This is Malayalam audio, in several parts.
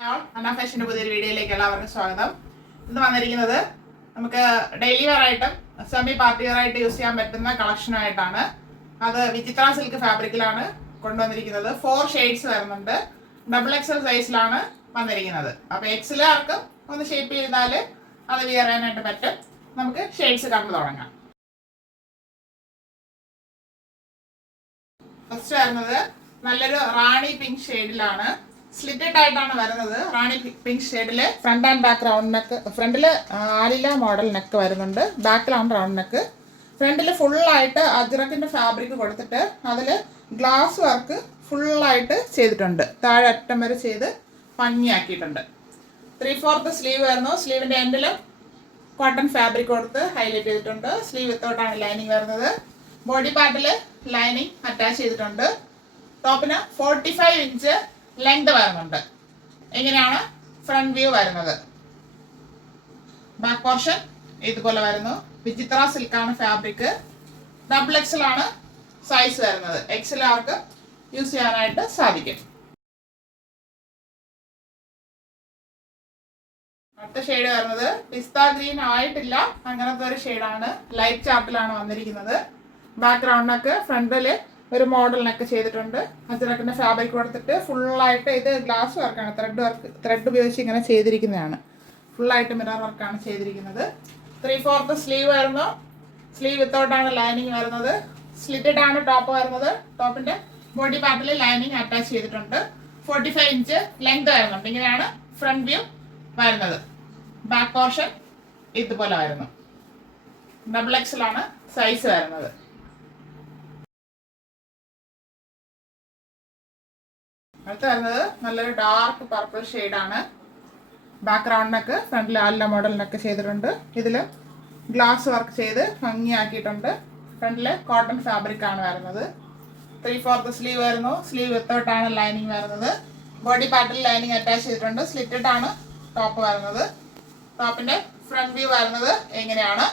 അന്ന ഫാഷന്റെ പുതിയൊരു വീഡിയോയിലേക്ക് എല്ലാവർക്കും സ്വാഗതം. ഇന്ന് വന്നിരിക്കുന്നത് നമുക്ക് ഡെയിലി വെയർ ആയിട്ടും സെമി പാർട്ടി വെയർ ആയിട്ട് യൂസ് ചെയ്യാൻ പറ്റുന്ന കളക്ഷനായിട്ടാണ്. അത് വിചിത്ര സിൽക്ക് ഫാബ്രിക്കിലാണ് കൊണ്ടുവന്നിരിക്കുന്നത്. 4 ഷെയ്ഡ്സ് വരുന്നുണ്ട്. XXL സൈസിലാണ് വന്നിരിക്കുന്നത്. അപ്പൊ എക്സിലാർക്കും ഒന്ന് ഷേപ്പ് ചെയ്താൽ അത് വിയർ ചെയ്യാനായിട്ട് പറ്റും. നമുക്ക് ഷെയ്ഡ്സ് കണ്ടു തുടങ്ങാം. ഫസ്റ്റ് വരുന്നത് നല്ലൊരു റാണി പിങ്ക് ഷെയ്ഡിലാണ്. സ്ലിറ്റഡ് ആയിട്ടാണ് വരുന്നത്. റാണി പിങ്ക് ഷെയ്ഡില് front and back round neck. ഫ്രണ്ടില് ആലില മോഡൽ നെക്ക് വരുന്നുണ്ട്, ബാക്കിലാണ് റൗണ്ട് നെക്ക്. ഫ്രണ്ടില് ഫുള്ളായിട്ട് അജ്രക്കിന്റെ ഫാബ്രിക് കൊടുത്തിട്ട് അതിൽ ഗ്ലാസ് വർക്ക് ഫുള്ളായിട്ട് ചെയ്തിട്ടുണ്ട്. താഴെ അറ്റം വരെ ചെയ്ത് ഭംഗിയാക്കിയിട്ടുണ്ട്. 3/4 സ്ലീവ് വരുന്നു. സ്ലീവിന്റെ എൻഡിലും കോട്ടൺ ഫാബ്രിക് കൊടുത്ത് ഹൈലൈറ്റ് ചെയ്തിട്ടുണ്ട്. സ്ലീവ് വിത്തോട്ടാണ് ലൈനിങ് വരുന്നത്. ബോഡി പാർട്ടില് ലൈനിങ് അറ്റാച്ച് ചെയ്തിട്ടുണ്ട്. ടോപ്പിന് 45 ഇഞ്ച് ലെങ്ത് വരുന്നുണ്ട്. ഇങ്ങനെയാണ് ഫ്രണ്ട് വ്യൂ വരുന്നത്. ബാക്ക് പോർഷൻ ഇതുപോലെ വരുന്നു. വിചിത്ര സിൽക്കാണ് ഫാബ്രിക്. XXL ആണ് സൈസ് വരുന്നത്. XL ആർക്ക് യൂസ് ചെയ്യാനായിട്ട് സാധിക്കും. അടുത്ത ഷെയ്ഡ് വരുന്നത് പിസ്ത ഗ്രീൻ ആയിട്ടില്ല, അങ്ങനത്തെ ഒരു ഷെയ്ഡാണ്. ലൈറ്റ് ചാർട്ടിലാണ് വന്നിരിക്കുന്നത്. ബാക്ക്ഗ്രൗണ്ടിനൊക്കെ ഫ്രണ്ടില് ഒരു മോഡൽ നെക്ക് ചെയ്തിട്ടുണ്ട്. അജ്രക്കിന്റെ ഫാബ്രിക് കൊടുത്തിട്ട് ഫുള്ളായിട്ട് ഇത് ഗ്ലാസ് വർക്കാണ്. ത്രെഡ് ഉപയോഗിച്ച് ഇങ്ങനെ ചെയ്തിരിക്കുന്നതാണ്. ഫുള്ളായിട്ട് മിറർ വർക്കാണ് ചെയ്തിരിക്കുന്നത്. 3/4 സ്ലീവ് വരുന്നു. സ്ലീവ് വിത്തോട്ടാണ് ലൈനിങ് വരുന്നത്. സ്ലിറ്റഡ് ആണ് ടോപ്പ് വരുന്നത്. ടോപ്പിന്റെ ബോഡി പാർട്ടിൽ ലൈനിങ് അറ്റാച്ച് ചെയ്തിട്ടുണ്ട്. 45 ഇഞ്ച് ലെങ്ത് വരുന്നുണ്ട്. ഇങ്ങനെയാണ് ഫ്രണ്ട് വ്യൂ വരുന്നത്. ബാക്ക് പോർഷൻ ഇതുപോലെ വരുന്നു. XXL ആണ് സൈസ് വരുന്നത്. അടുത്ത് വരുന്നത് നല്ലൊരു ഡാർക്ക് പർപ്പിൾ ഷെയ്ഡാണ്. ബാക്ക്ഗ്രൗണ്ടിനൊക്കെ ഫ്രണ്ടിൽ ആലില മോഡലിനൊക്കെ ചെയ്തിട്ടുണ്ട്. ഇതിൽ ഗ്ലാസ് വർക്ക് ചെയ്ത് ഭംഗിയാക്കിയിട്ടുണ്ട്. ഫ്രണ്ടിൽ കോട്ടൺ ഫാബ്രിക് ആണ് വരുന്നത്. 3/4 സ്ലീവ് വരുന്നു. സ്ലീവ് വിത്തോട്ടാണ് ലൈനിങ് വരുന്നത്. ബോഡി പാർട്ടിൽ ലൈനിങ് അറ്റാച്ച് ചെയ്തിട്ടുണ്ട്. സ്ലിറ്റഡ് ആണ് ടോപ്പ് വരുന്നത്. ടോപ്പിന്റെ ഫ്രണ്ട് വ്യൂ വരുന്നത് എങ്ങനെയാണ്.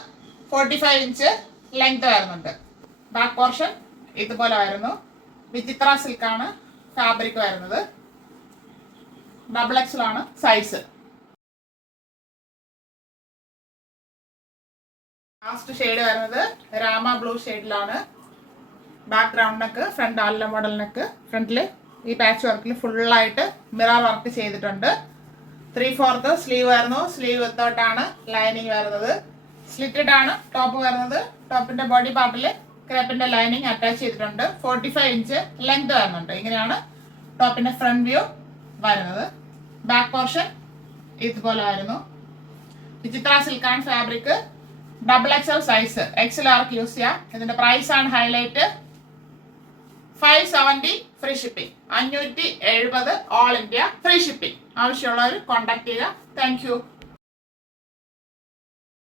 45 ഇഞ്ച് ലെങ്ത് വരുന്നുണ്ട്. ബാക്ക് പോർഷൻ ഇതുപോലെ വരുന്നു. വിചിത്ര സിൽക്കാണ് ഫാബ്രിക് വരുന്നത്. XXL ആണ് സൈസ്. ലാസ്റ്റ് ഷെയ്ഡ് വരുന്നത് രാമ ബ്ലൂ ഷെയ്ഡിലാണ്. ബാക്ക്ഗ്രൗണ്ട് നെക്ക്, ഫ്രണ്ട് ആലില മോഡൽ നെക്ക്. ഫ്രണ്ടിൽ ഈ പാച്ച് വർക്കിൽ ഫുള്ളായിട്ട് മിറർ വർക്ക് ചെയ്തിട്ടുണ്ട്. 3/4 സ്ലീവ് വരുന്നു. സ്ലീവ് വിത്തോട്ടാണ് ലൈനിങ് വരുന്നത്. സ്ലിറ്റഡ് ആണ് ടോപ്പ് വരുന്നത്. ടോപ്പിന്റെ ബോഡി പാർട്ടിൽ ക്രേപ്പിന്റെ ലൈനിങ് അറ്റാച്ച് ചെയ്തിട്ടുണ്ട്. 45 ഇഞ്ച് ലെങ്ത് വരുന്നുണ്ട്. ഇങ്ങനെയാണ് ടോപ്പിന്റെ ഫ്രണ്ട് വ്യൂ വരുന്നത്. ബാക്ക് പോർഷൻ ഇതുപോലെ വരുന്നു. വിചിത്ര സിൽക്കാണ് ഫാബ്രിക്. XXL size. XL ആർക്ക് യൂസ് ചെയ്യാം. ഇതിന്റെ പ്രൈസ് ആണ് highlight. 570 free shipping. 570 all India free shipping. ആവശ്യമുള്ളവർ കോൺടാക്ട് ചെയ്യുക. Thank you.